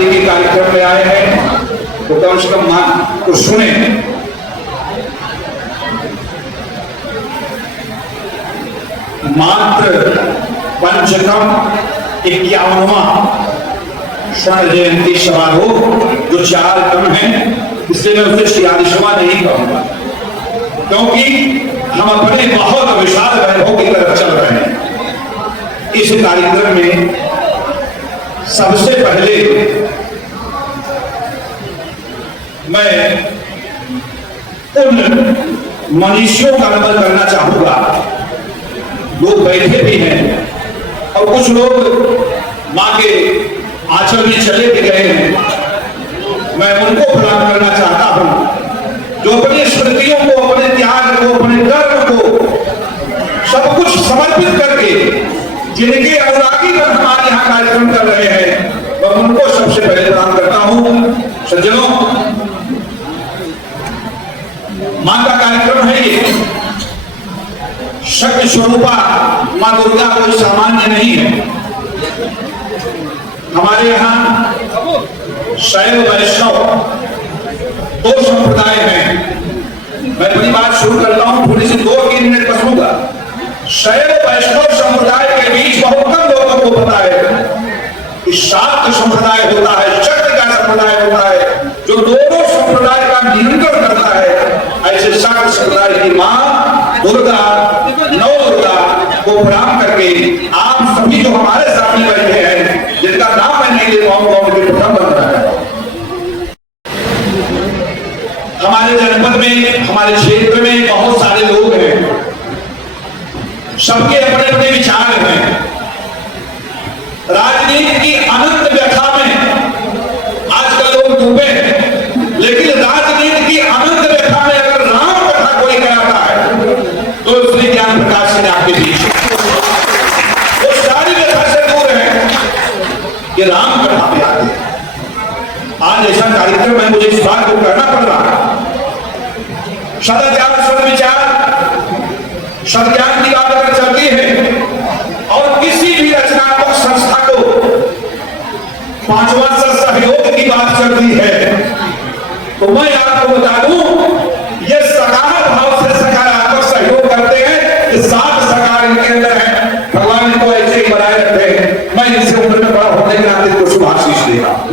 शादी के कार्यक्रम में आए हैं तो कम से कम मां को सुने। मात्र पंचकम 51वां स्वर्ण जयंती समारोह जो 4 कम है, इसलिए मैं उसे 46वां नहीं कहूंगा, क्योंकि हम अपने बहुत विशाल वैभव की तरफ चल रहे हैं। इस कार्यक्रम में सबसे पहले मैं उन मनीषियों का नमन करना चाहूंगा, लोग बैठे भी हैं और कुछ लोग मां के आंचल में चले भी गए हैं। मैं उनको प्रणाम करना चाहता हूं जो अपनी स्मृतियों को, अपने त्याग को, अपने कर्म को सब कुछ समर्पित करके जिनके अनुरागी पर हमारे यहाँ कार्यक्रम कर रहे हैं, मैं उनको सबसे पहले प्रणाम करता हूं। सज्जनों, मां का कार्यक्रम है ये, शक्ति स्वरूपा मां दुर्गा कोई सामान्य नहीं है। हमारे यहाँ शैव वैष्णव 2 संप्रदाय हैं। मैं अपनी बात शुरू करता हूं, थोड़ी सी 2-3 मिनट बसूंगा। शैव वैष्णव संप्रदाय के बीच बहुत कम लोगों को पता है कि शाक्त संप्रदाय होता है, शक्ति का संप्रदाय होता है, जो दोनों संप्रदाय का नियंत्रण करता है। ऐसे शाक्त संप्रदाय की मां दुर्गा, नव दुर्गा को प्रणाम करके आप सभी जो हमारे सामने बैठे हैं, जिनका नाम मैं नहीं ले पाऊंगा, उनके प्रथम बनता है। हमारे जनपद में, हमारे क्षेत्र में बहुत सारे लोग हैं, सबके अपने अपने विचार हैं। राजनीति की अनंत व्यथा में आजकल लोग डूबे हैं, लेकिन राजनीति की अनंत व्यथा में अगर राम कथा कोई कराता है तो उसने ज्ञान प्रकाश से आपके बीच वो सारी व्यथा से दूर है कि राम कथा पे आते हैं। आज ऐसा कार्यक्रम है, मुझे इस बात को करना पड़ रहा है। सदाचार, सद्विचार, सद्ज्ञान की बात अगर चलती है और किसी भी रचनात्मक संस्था को 5वां सहयोग की बात चलती है, तो मैं आपको बता दूं, ये सकार भाव से सकारात्मक सहयोग करते हैं कि 7 सकार इनके अंदर है। भगवान इनको ऐसे ही बनाए रखे। मैं इनसे उम्र में बड़ा होने के नाते को शुभ आशीष दे रहा हूं।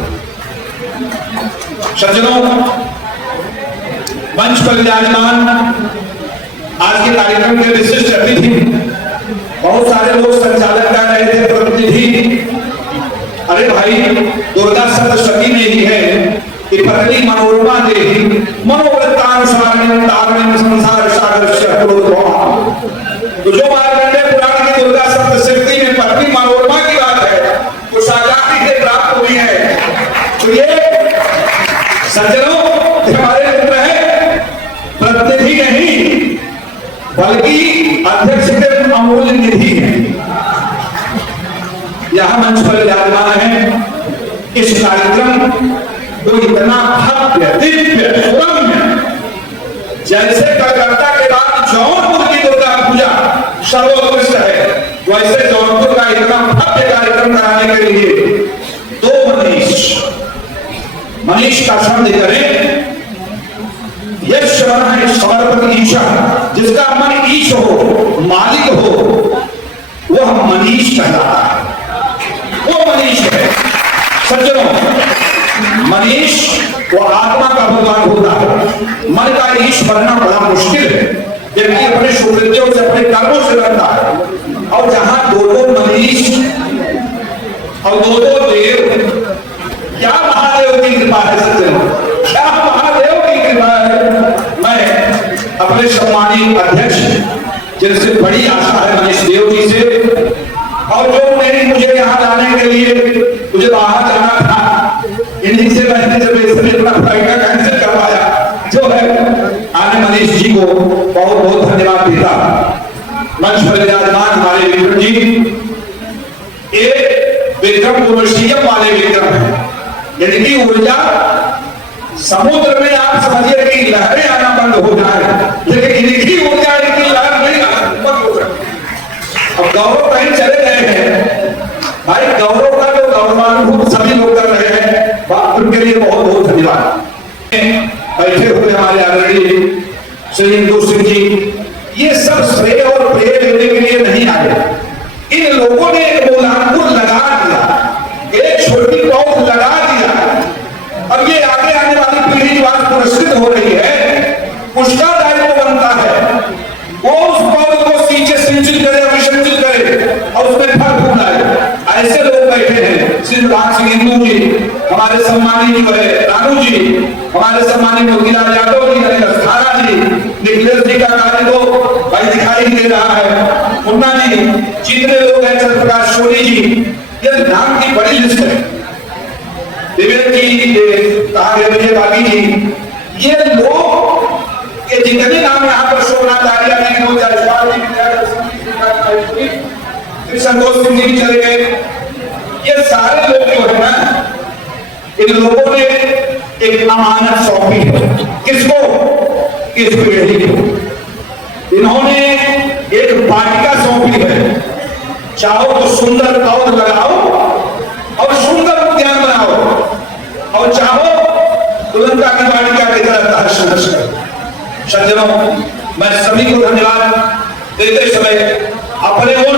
सज्जनों, मंच पर विराजमान आज के कार्यक्रम के विशिष्ट अतिथि, बहुत सारे लोग संचालक कर रहे थे, प्रतिनिधि, अरे भाई दुर्गा सप्तशती में ही है कि पत्नी मनोरमा देहि मनोवृत्तानुसारिणीं तारिणीं संसार सागरस्य पुरोद्भवाम्। तो जो मार्कंडेय पुराण की दुर्गा सप्तशती में पत्नी मनोरमा की बात है, वो साक्षात से प्राप्त हुई है। तो ये सज्जनों हमारे मित्र है, प्रतिनिधि नहीं बल्कि अध्यक्ष के अमूल्य निधि है। यह मंच पर विराजमान है। इस कार्यक्रम को इतना भव्य, दिव्य, सुरम्य, जैसे कलकत्ता के बाद जौनपुर की दुर्गा पूजा सर्वोत्कृष्ट है, वैसे जौनपुर का इतना भव्य कार्यक्रम कराने के लिए 2 मनीष का शब्द करें। यश है समर्पित ईशा, जिसका मन ईश हो, मालिक हो, वह मनीष कहलाता है। वो मनीष है। सज्जनों, मनीष वो आत्मा का भगवान होता है। मन का ईश बनना बड़ा मुश्किल है, जबकि अपने सुकृत्यों से, अपने कर्मों से बनता है। और जहां 2 मनीष और 2 देव, क्या महादेव की कृपा है। सज्जनों, क्या महादेव की कृपा है। मैं अपने सम्मानित अध्यक्ष, जिनसे बड़ी आशा है मनीष देव जी से, और जो मुझे यहाँ जाने के लिए, मुझे बाहर जाना था, इन्हीं से मैंने जब अपना फ्लाइट का कैंसिल करवाया, जो है आने मनीष जी को बहुत बहुत धन्यवाद देता। मंच पर विराजमान हमारे विक्रम जी एक विक्रम पुरुषीयम वाले विक्रम है, यानी कि ऊर्जा समुद्र में आप समझिए कि लहरें आना बंद हो जाए, लेकिन इनकी ऊर्जा, इनकी लहर नहीं बंद हो सकती। अब गौरव कहीं चले गए हैं भाई, गौरव का जो गौरवानुभूत सभी लोग कर रहे हैं, श्री इंदु सिंह जी, ये सब श्रेय और प्रेय लेने के लिए नहीं आए। इन लोगों ने एक मूलांकुर लगा दिया, एक छोटी पौध लगा दिया। अब ये आगे आने वाली पीढ़ी जो आज पुरस्कृत हो रही है, उसका दायित्व बनता है वो उस पौध को सींचे, सिंचित करे, अभिषेचित करे और उसमें फल फूल आए। ऐसे लोग बैठे हैं। श्री राम इंदु जी हमारे सम्मानित जो है, रानू जी हमारे सम्मानित मोतीलाल यादव जी, अस्थाना जी, निखिलेश जी का कार्य तो भाई दिखाई दे रहा है, मुन्ना जी, जितने लोग हैं, चंद्रप्रकाश सोनी जी, ये नाम की बड़ी लिस्ट है। विवेक जी, कहा विजय बागी जी, ये लोग ये जितने नाम यहाँ पर शोभनाथ आर्या जी, संतोष सिंह जी भी चले गए। ये सारे लोग जो है ना, इन लोगों ने एक अमानत सौंपी है। किसको? इस पीढ़ी को। इन्होंने एक वाटिका सौंपी है। चाहो तो सुंदर पौध लगाओ और सुंदर उद्यान बनाओ, और चाहो तुलंका की वाटिका की तरह तहस नहस करो। सज्जनों, मैं सभी को धन्यवाद देते समय अपने उन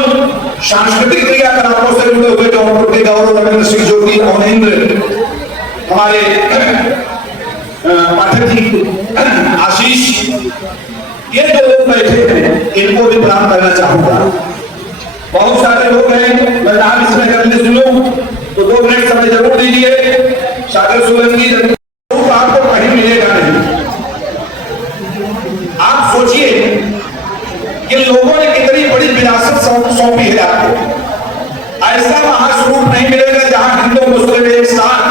सांस्कृतिक क्रियाकलापों से जुड़े हुए जौनपुर के गौरव रविंद्र सिंह ज्योति और इंद्र, हमारे पाठक जी, आशीष, ये जो लोग बैठे हैं, इनको भी प्रणाम करना चाहूंगा। बहुत सारे लोग हैं, मैं नाम इसमें करने सुनूं तो 2 मिनट समय जरूर दीजिए। सागर सोलंकी आपको कहीं मिलेगा नहीं। आप सोचिए कि लोगों ने कितनी बड़ी विरासत सौंपी है आपको। ऐसा महास्वरूप नहीं मिलेगा जहां हिंदू मुस्लिम एक साथ,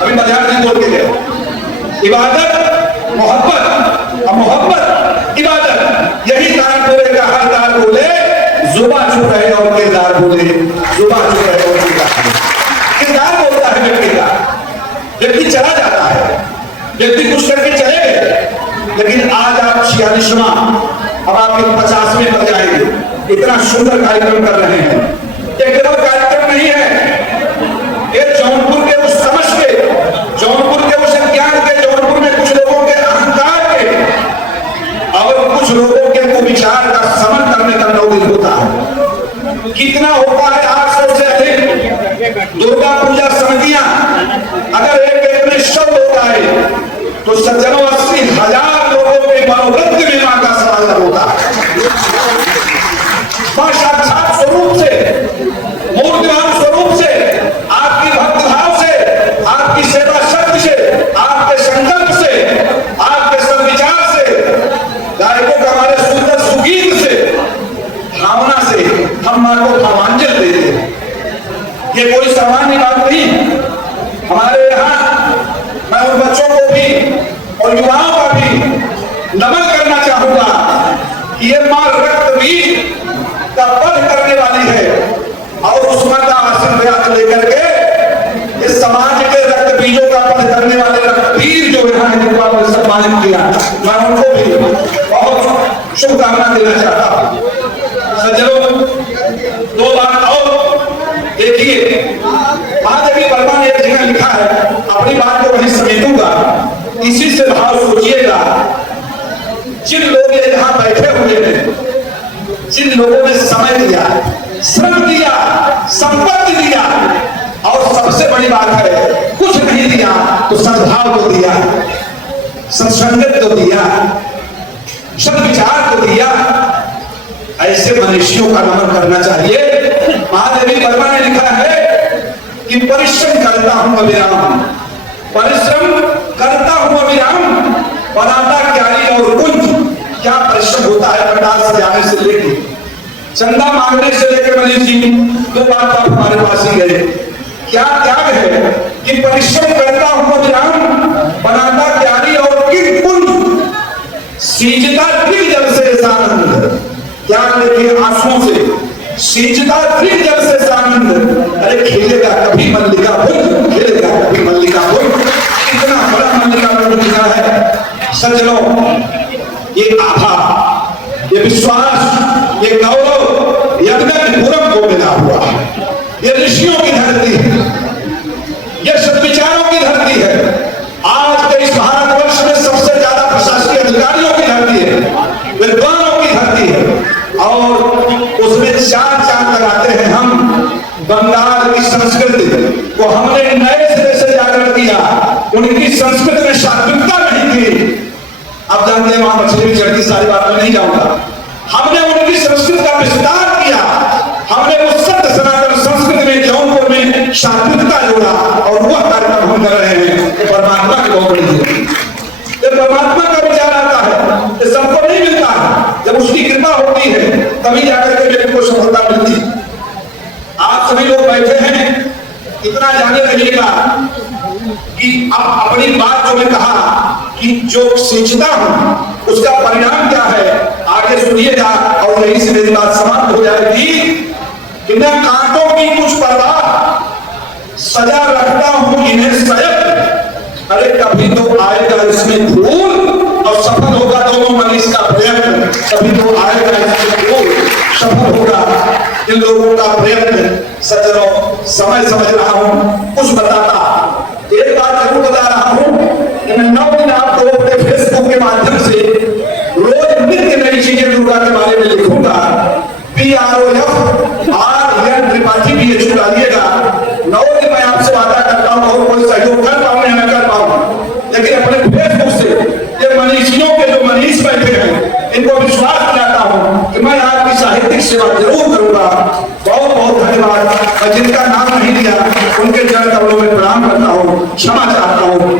अभी मजाक नहीं बोल के गए, इबादत मोहब्बत और मोहब्बत इबादत, यही तानपुरे का हर दार बोले, जुबा चुप है और किरदार बोले, जुबा चुप है और किरदार बोलता है व्यक्ति का। व्यक्ति चला जाता है, व्यक्ति कुछ करके चले गए, लेकिन आज आप 46वां, अब आपके 50वें पर जाएंगे। इतना सुंदर कार्यक्रम कर रहे हैं। ये केवल कार्यक्रम नहीं है, ये जौनपुर के उस समझ के, जौनपुर के उस ज्ञान के, जौनपुर में कुछ लोगों के अहंकार के और कुछ लोगों के कुविचार का समन करने का नौबत होता है। कितना होता है? 800 से अधिक दुर्गा पूजा समितियां, अगर एक में 100 होता है तो सज्जनों 80,000 लोगों के मनोरथ में मां का समागम होता है। साक्षात स्वरूप से, मूर्तिमान स्वरूप से, आपकी भक्तिभाव से, आपकी सेवा शक्ति से, आपके संकल्प से, आपके सद्विचार से, गायकों का हमारे सुंदर सुगीत से, भावना से हम मां को भावांजलि देते हैं। ये कोई सामान्य बात नहीं। हमारे यहाँ मैं उन बच्चों को भी और युवाओं का भी नमन करना चाहूंगा कि ये मां रक्तबीज का पद करने वाली है और उस मां का आशीर्वाद लेकर के इस समाज के रक्त बीजों का पद करने वाले रक्तबीर जो यहाँ ने सम्मानित किया, मैं उनको भी बहुत शुभकामना देना चाहता हूँ। सज्जनों, 2 बात और देखिए, महादेवी वर्मा ने एक जगह लिखा है, अपनी बात को वहीं समेटूंगा, इसी से भाव सोचिएगा। जिन लोग यहाँ बैठे हुए हैं, जिन लोगों ने समय दिया, श्रम दिया, संपत्ति दिया, और सबसे बड़ी बात है कुछ नहीं दिया तो सद्भाव को दिया, सत्संगत को दिया, सद्विचार को दिया, ऐसे मनुष्यों का नमन करना चाहिए। महादेवी वर्मा ने लिखा है कि परिश्रम करता हूं अविराम, परिश्रम करता हूं अविराम, बनाता क्यारी और कुंज। क्या परिश्रम होता है पंडाल सजाने से लेके चंदा मांगने से लेकर मनीष जी 2 बार आप हमारे पास ही गए। क्या त्याग है कि परिश्रम करता हूं अविराम, बनाता क्यारी और कुंज, सींचता त्रिग जल से सानंद। क्या लेके आंसुओं से सींचता त्रिग जल से सानंद। अरे खेलेगा कभी मल्लिका बुंद, खेलेगा कभी मल्लिका बुंद। इतना बड़ा मल्लिका बुंद लिखा है। सज्जनों, ये आभा, ये विश्वास, ये गौरव यज्ञपुरम को मिला हुआ है। ये ऋषियों की धरती है, ये सद्विचारों की धरती है। आज के इस भारतवर्ष में सबसे ज्यादा प्रशासकीय अधिकारियों की धरती है। चार चांद लगाते हैं हम बंगाल की संस्कृति को हमने नए सिरे से जागरण किया। उनकी संस्कृति में सात्विकता नहीं थी। आप जानते हैं वहां मछली भी चढ़ती, सारी बात में नहीं जाऊंगा। हमने उनकी संस्कृति का विस्तार किया। हमने उस सत्य सनातन संस्कृति में जौनपुर में सात्विकता जोड़ा और वह कार्यक्रम हम कर रहे हैं। ये परमात्मा की बहुत बड़ी है। ये परमात्मा का विचार आता है, ये सबको नहीं मिलता है। जब उसकी कृपा होती है तभी जाकर के व्यक्ति को सफलता मिलती है। आप सभी लोग बैठे हैं, इतना जाने रहिएगा कि आप अपनी बात जो मैं कहा कि जो सींचता हूं उसका परिणाम क्या है, आगे सुनिएगा और यही से मेरी बात समाप्त हो जाएगी कि मैं कांटों की कुछ परवाह सजा रखता हूं इन्हें सयत। अरे कभी तो आएगा इसमें फूल और सफल होगा दोनों मनीष का प्रयत्न। कभी तो आएगा इसमें फूल, सफल होगा इन लोगों का प्रयत्न। सज्जनों, समय समझ रहा हूं, कुछ बताता। एक बात जरूर बता रहा हूं कि मैं 9 दिन आपको अपने फेसबुक के माध्यम से रोज नित्य नई चीजें दुर्गा के बारे में लिखूंगा। PROF त्रिपाठी PHU डालिएगा। 9 दिन मैं आपसे वादा करता हूं और कोई सहयोग कर पाऊं या न कर पाऊं, लेकिन अपने फेसबुक से ये मनीषियों के जो मनीष बैठे हैं इनको विश्वास दिलाता हूं कि मैं आपकी साहित्यिक सेवा जरूर करूंगा। बहुत बहुत धन्यवाद। मैं जिनका नाम नहीं लिया उनके चरण कमलों में प्रणाम करता हूं, क्षमा चाहता हूं।